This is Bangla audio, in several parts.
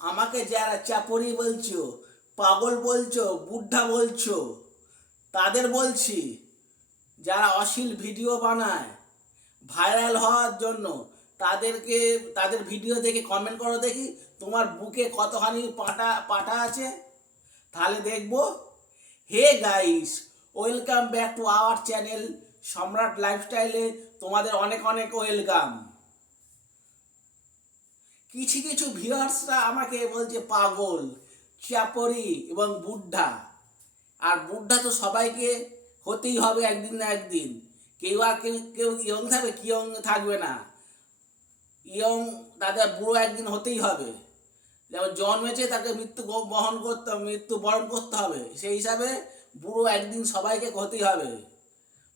আমাকে যারা চাপড়ি বলছো, পাগল বলছো, বুদ্ধা বলছো, তাদের বলছি, যারা অশ্লীল ভিডিও বানায় ভাইরাল হওয়ার জন্য, তাদেরকে, তাদের ভিডিও দেখে কমেন্ট করো দেখি, তোমার বুকে কতখানি পাটা পাটা আছে। তাহলে দেখব, hey guys welcome back to our channel Samrat লাইফস্টাইলে তোমাদের অনেক অনেক ওয়েলকাম কিছু কিছু ভিউয়ার্সরা আমাকে বলছে, পাগল চাপরি এবং বুদ্ধা আর বুদ্ধা তো সবাইকে হতেই হবে একদিন না একদিন। কেউ আর কেউ কেউ ইয়ং থাকবে, কি ইয়ং থাকবে না। ইয়ং তাদের বুড়ো একদিন হতেই হবে। যেমন জন্মেছে তাকে মৃত্যু বহন করতে মৃত্যু বরণ করতে হবে। সেই হিসাবে বুড়ো একদিন সবাইকে হতেই হবে।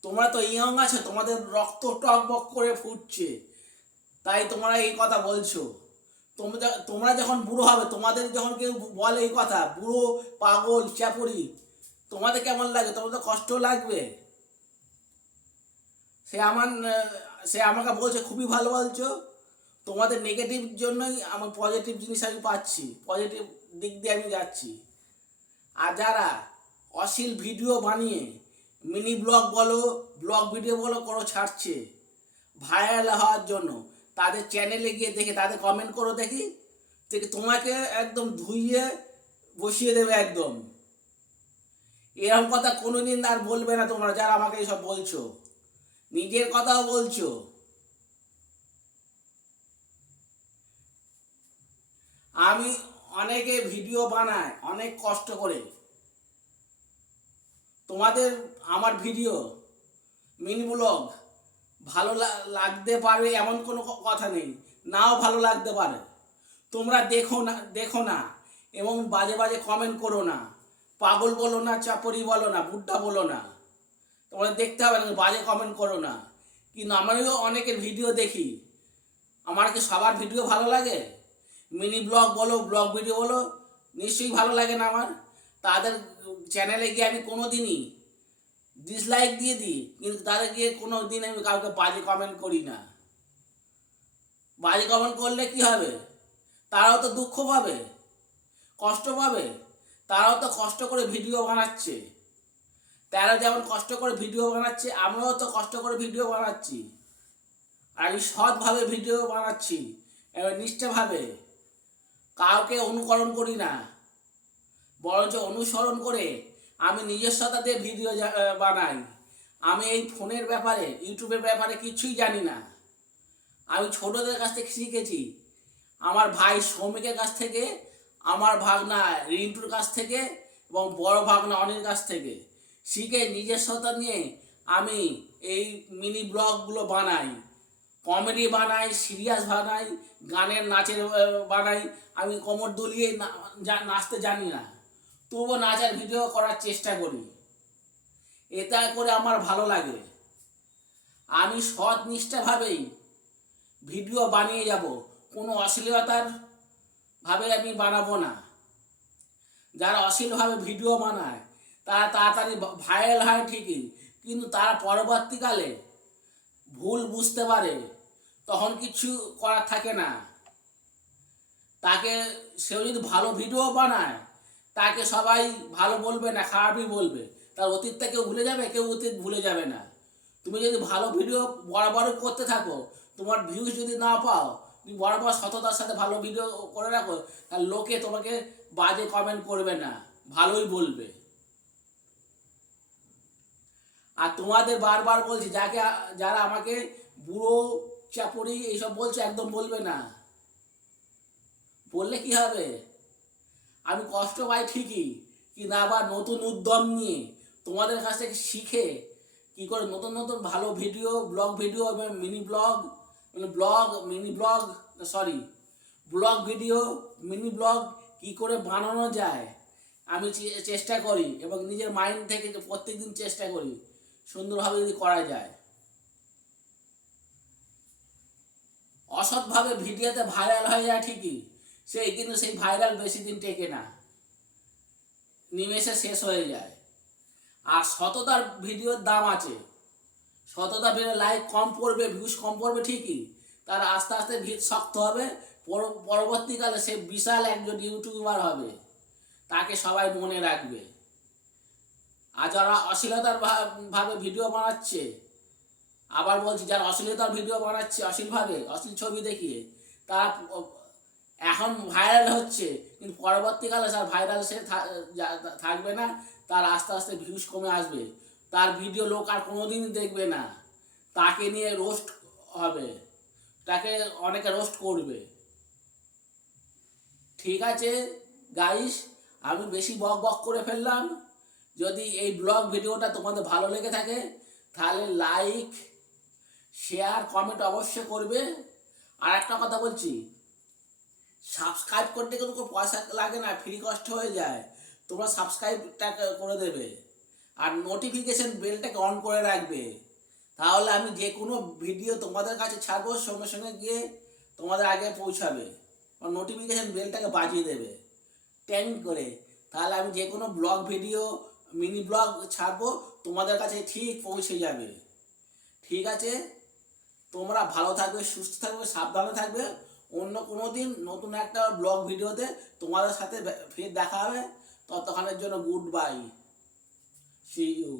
তোমরা তো ইয়ং আছো, তোমাদের রক্ত টক বক করে ফুটছে। তাই তোমরা এই কথা বলছো। তোমরা তোমরা যখন বুড়ো হবে, তোমাদের যখন কেউ বলে এই কথা, বুড়ো, পাগল চাপুরি তোমাদের কেমন লাগে? তোমাদের কষ্ট লাগবে। সে আমার, সে আমাকে বলছে, খুবই ভালো বলছো। তোমাদের নেগেটিভ জন্যই আমার পজিটিভ জিনিস আমি পাচ্ছি। পজিটিভ দিক দিয়ে আমি যাচ্ছি। আর যারা অশ্লীল ভিডিও বানিয়ে মিনি ব্লগ বলো ব্লগ ভিডিও বলো করো ছাড়ছে ভাইরাল হওয়ার জন্য। তাদের চ্যানেলে গিয়ে দেখে, তাদের কমেন্ট করো দেখি দেখি তোমাকে একদম ধুইয়ে বসিয়ে দেবে একদম। এরকম কথা কোনোদিন আর বলবে না তোমরা, যারা আমাকে এইসব বলছো। নিজের কথাও বলছো। আমি অনেকে ভিডিও বানায় অনেক কষ্ট করে। তোমাদের আমার ভিডিও মিনি ব্লগ ভালো লাগতে পারে এমন কোনো কথা নেই। নাও ভালো লাগতে পারে। তোমরা দেখো না দেখো না এবং বাজে বাজে কমেন্ট করো না। পাগল বলো না চাপরি বলো না, বুড্ডা বলো না। তোমরা দেখতে হবে না, বাজে কমেন্ট করো না। কিন্তু আমিও অনেকের ভিডিও দেখি। আমার কি সবার ভিডিও ভালো লাগে? মিনি ব্লগ বলো, ব্লগ ভিডিও বলো, নিশ্চয়ই ভালো লাগে না আমার। তাদের চ্যানেলে গিয়ে আমি কোনো দিনই ডিসলাইক দিয়ে দিই, কিন্তু তাদের গিয়ে কোনো দিন আমি কাউকে বাজে কমেন্ট করি না। বাজে কমেন্ট করলে কি হবে? তারাও তো দুঃখ পাবে, কষ্ট পাবে, তারাও তো কষ্ট করে ভিডিও বানাচ্ছে। তারা যেমন কষ্ট করে ভিডিও বানাচ্ছে, আমরাও তো কষ্ট করে ভিডিও বানাচ্ছি। আর আমি সৎভাবে ভিডিও বানাচ্ছি, এবার নিষ্ঠাভাবে। কাউকে অনুকরণ করি না, বরঞ্চ অনুসরণ করে আমি নিজস্বতা দিয়ে ভিডিও বানাই। আমি এই ফোনের ব্যাপারে, ইউটিউবের ব্যাপারে কিছুই জানি না। আমি ছোটদের কাছ থেকে শিখেছি। আমার ভাই সৌমিকের কাছ থেকে, আমার ভাগনা রিন্টুর কাছ থেকে এবং বড় ভাগনা অনির কাছ থেকে। শিখে নিজস্বতা নিয়ে আমি এই মিনি ব্লগগুলো বানাই। কমেডি বানাই, সিরিয়াস বানাই, গানের নাচের বানাই। আমি কোমর দুলিয়ে নাচতে জানি না। তবুও নাচার ভিডিও করার চেষ্টা করি। এটা করে আমার ভালো লাগে। আমি সৎ নিষ্ঠাভাবেই ভিডিও বানিয়ে যাব। কোনো অশ্লীলতার ভাবে আমি বানাবো না। যারা অশ্লীলভাবে ভিডিও বানায়, তারা তাড়াতাড়ি ভাইরাল হয় ঠিকই, কিন্তু তারা পরবর্তীকালে ভুল বুঝতে পারে। তখন কিছু করার থাকে না। তাকে সেও যদি ভালো ভিডিও বানায় তাকে সবাই ভালো বলবে না, খারাপই বলবে। তার অতীতটা কেউ ভুলে যাবে? কেউ অতীত ভুলে যাবে না। তুমি যদি ভালো ভিডিও বরাবর করতে থাকো, তোমার ভিউজ যদি না পাও, তুমি বরাবর সততার সাথে ভালো ভিডিও করে রাখো, তাহলে লোকে তোমাকে বাজে কমেন্ট করবে না, ভালোই বলবে। আর তোমাদের বারবার বলছি, যাকে যারা আমাকে বুড়ো, চাপড়ি এইসব বলছে, একদম বলবে না। বললে কি হবে? আমি কষ্ট পাই ঠিকই, কিন্তু আবার নতুন উদ্যম নিয়ে তোমাদের কাছ থেকে শিখে কি করে নতুন নতুন ভালো ভিডিও ব্লগ ভিডিও এবং মিনি ব্লগ মানে blog mini blog sorry blog video mini blog কি করে বানানো যায়, আমি চেষ্টা করি এবং নিজের মাইন্ড থেকে প্রত্যেকদিন চেষ্টা করি, সুন্দরভাবে যদি করা যায়। অসৎভাবে ভিডিওতে ভাইরাল হয়ে যায় ঠিকই সেই কিন্তু সেই ভাইরাল বেশি দিন টেকে না। নিমেষে শেষ হয়ে যায়। আর সততার ভিডিওর দাম আছে। সততা ভিডিও লাইক কম পড়বে ভিউজ কম পড়বে ঠিকই, তার আস্তে আস্তে ভিত শক্ত হবে। পর- পরবর্তীকালে সে বিশাল একজন ইউটিউবার হবে। তাকে সবাই মনে রাখবে। আর যারা অশ্লীলতার ভাবে ভিডিও বানাচ্ছে, আবার বলছি, যারা অশ্লীলতার ভিডিও বানাচ্ছে অশ্লীলভাবে, অশ্লীল ছবি দেখিয়ে, তারা এখন ভাইরাল হচ্ছে, কিন্তু পরবর্তীকালে তার ভাইরাল সে থাকবে না, তার আস্তে আস্তে ভিউজ কমে আসবে। তার ভিডিও লোক আর কোনোদিনই দেখবে না। তাকে নিয়ে রোস্ট হবে। তাকে অনেকে রোস্ট করবে। ঠিক আছে গাইস আমি বেশি বক বক করে ফেললাম। যদি এই ব্লগ ভিডিওটা তোমাদের ভালো লেগে থাকে, তাহলে লাইক শেয়ার কমেন্ট অবশ্যই করবে। আর একটা কথা বলছি সাবস্ক্রাইব করতে কোনো পয়সা লাগে না ফ্রি কষ্ট হয়ে যায়। তোমরা সাবস্ক্রাইবটা করে দেবে। আর নোটিফিকেশন বেলটাকে অন করে রাখবে। তাহলে আমি যে কোনো ভিডিও তোমাদের কাছে ছাড়বো, সঙ্গে সঙ্গে গিয়ে তোমাদের আগে পৌঁছাবে। নোটিফিকেশান বেলটাকে বাজিয়ে দেবে। ট্যাং করে। তাহলে আমি যে কোনো ব্লগ ভিডিও মিনি ব্লগ ছাড়বো, তোমাদের কাছে ঠিক পৌঁছে যাবে। ঠিক আছে? তোমরা ভালো থাকবে, সুস্থ থাকবে, সাবধানে থাকবে। অন্য কোনো দিন নতুন একটা ব্লগ ভিডিওতে তোমাদের সাথে ফের দেখা হবে। ততক্ষণের জন্য গুড বাই সি ইউ